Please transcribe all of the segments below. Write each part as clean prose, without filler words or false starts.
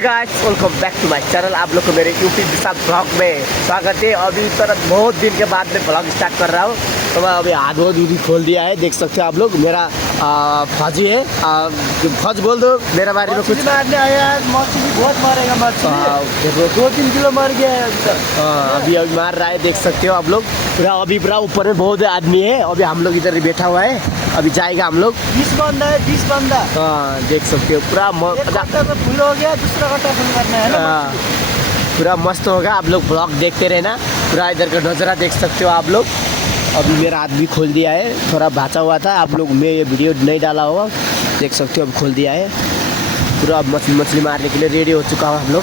Guys welcome back to my channel. आप लोग को मेरे यूपी दिशा ब्लॉग में स्वागत है। अभी तर बहुत दिन के बाद में ब्लॉग स्टार्ट कर रहा हूँ। तो मैं अभी हाथ वो दूरी खोल दिया है, देख सकते हो आप लोग। मेरा फौजी है, फौज बोल दो मेरा बारे में कुछ। मारने आया, मछली बहुत मारेगा। मछली देखो 2-3 किलो मर गया है अभी तक। अभी मार रहा है, देख सकते हो आप लोग। पूरा ऊपर में बहुत आदमी है। अभी हम लोग इधर बैठा हुआ है, अभी जाएगा हम लोग। 20 बंदा है, 20 बंदा। हाँ देख सकते हो पूरा फुल हो गया, दूसरा कट्टा फुल करना है ना। पूरा मस्त होगा, आप लोग ब्लॉग देखते रहना। पूरा इधर का नज़ारा देख सकते हो आप लोग। अभी मेरा हाथ भी खोल दिया है, थोड़ा भाचा हुआ था, आप लोग में ये वीडियो नहीं डाला होगा, देख सकते हो। अब खोल दिया है, पूरा मछली मारने के लिए रेडी हो चुका हूँ हम लोग,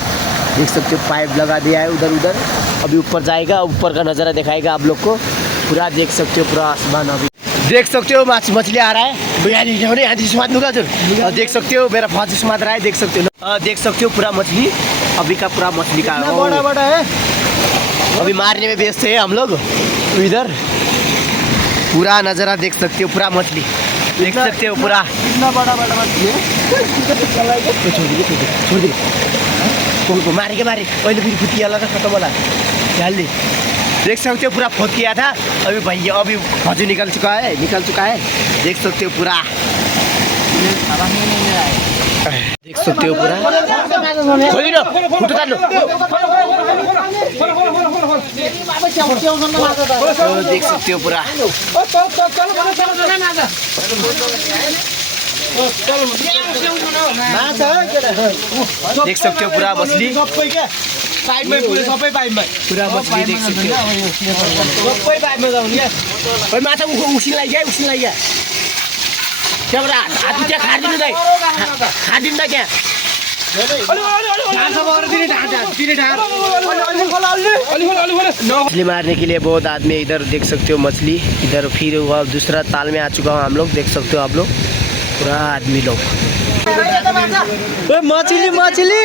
देख सकते हो। पाइप लगा दिया है उधर उधर। अभी ऊपर जाएगा, ऊपर का नज़ारा दिखाएगा आप लोग को। पूरा देख सकते हो, पूरा आसमान अभी देख सकते हो। मछली आ रहा है भैया, देख सकते हो। मेरा फौजी सुमात रहा है, देख सकते हो। देख सकते हो पूरा मछली अभी का, पूरा मछली का बड़ा बड़ा है। अभी मारने में व्यस्त है हम लोग। इधर पूरा नज़ारा देख सकते हो, पूरा मछली देख सकते हो। पूरा इतना बड़ा बड़ा मछली है। छोड़ दे को मारे के मारे पहले फिर फुटिया लगा खत्म वाला ध्यान दे। देख सकते हो पूरा फोट किया था। अभी भैया अभी फौजी निकल चुका है, देख सकते हो पूरा। देख सकते हो पूरा, खोली लो फोटो डाल लो। देख सकते हो पूरा, देख सकते हो पूरा मछली पाइप में, पूरे सबै पाइप में पूरा मछली देख सकते हो। सबै पाइप में जाऊँ क्या? भाई माथा उसिन लाग्यो त्यहाँबाट हात त्यहाँ खाडिदिनु दाइ, खाडिदिनु त क्या। मछली मारने के लिए बहुत आदमी इधर देख सकते हो। मछली इधर फिर हुआ दूसरा ताल में आ चुका हूँ हम लोग, देख सकते हो आप लोग। पूरा आदमी लोग मछली मछली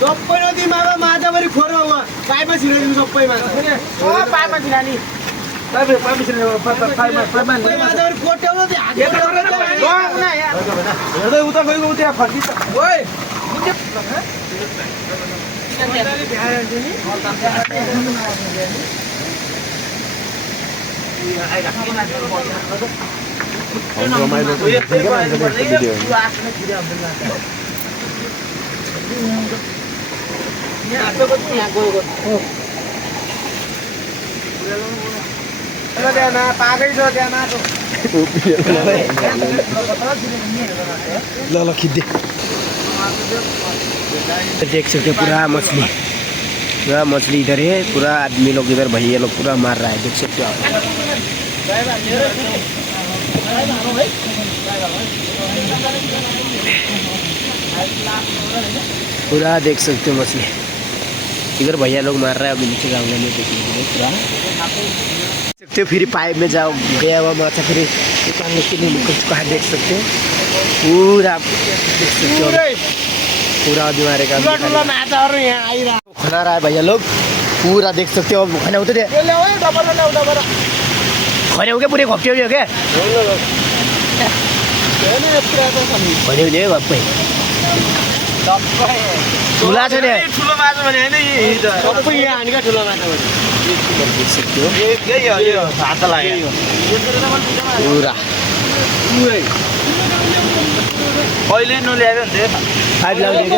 सबै नदीमा माछाभरि खोरो पाइपमा छिराइदिनु। सबै पाइपमा छिरानी माछाभरि कोट्याउनु हेर्दै उता गएको उता फर्किन्छ। पाकै छ त्यहाँ माटो ल खिच्दे। देख सकते हो पूरा मछली इधर है। पूरा आदमी लोग इधर, भैया लोग पूरा मार रहा है, देख सकते हो आप। पूरा देख सकते हो मछली इधर भैया लोग मार रहा है। अभी नीचे गाँव में देखिए पूरा सकते हो। फिर पाइप में जाओ गया हुआ माछा फिर निकालने के लिए निकल चुका है, देख सकते हो। पूरा देख सकते हो, पूरा अभी मारेगा। खाना रहा है भैया लोग, पूरा देख सकते हो। खाना होते थे खने हो गया, पूरे घप्टे हो क्या घप्पै ठुला छ नि ठुलो माछा भने होइन, सबै यहाँ हानेका ठुलो माछा भने देख सकते हो। यही हो हात लाग्यो पूरा अहिले नल्यायो नि पाइप लगाउने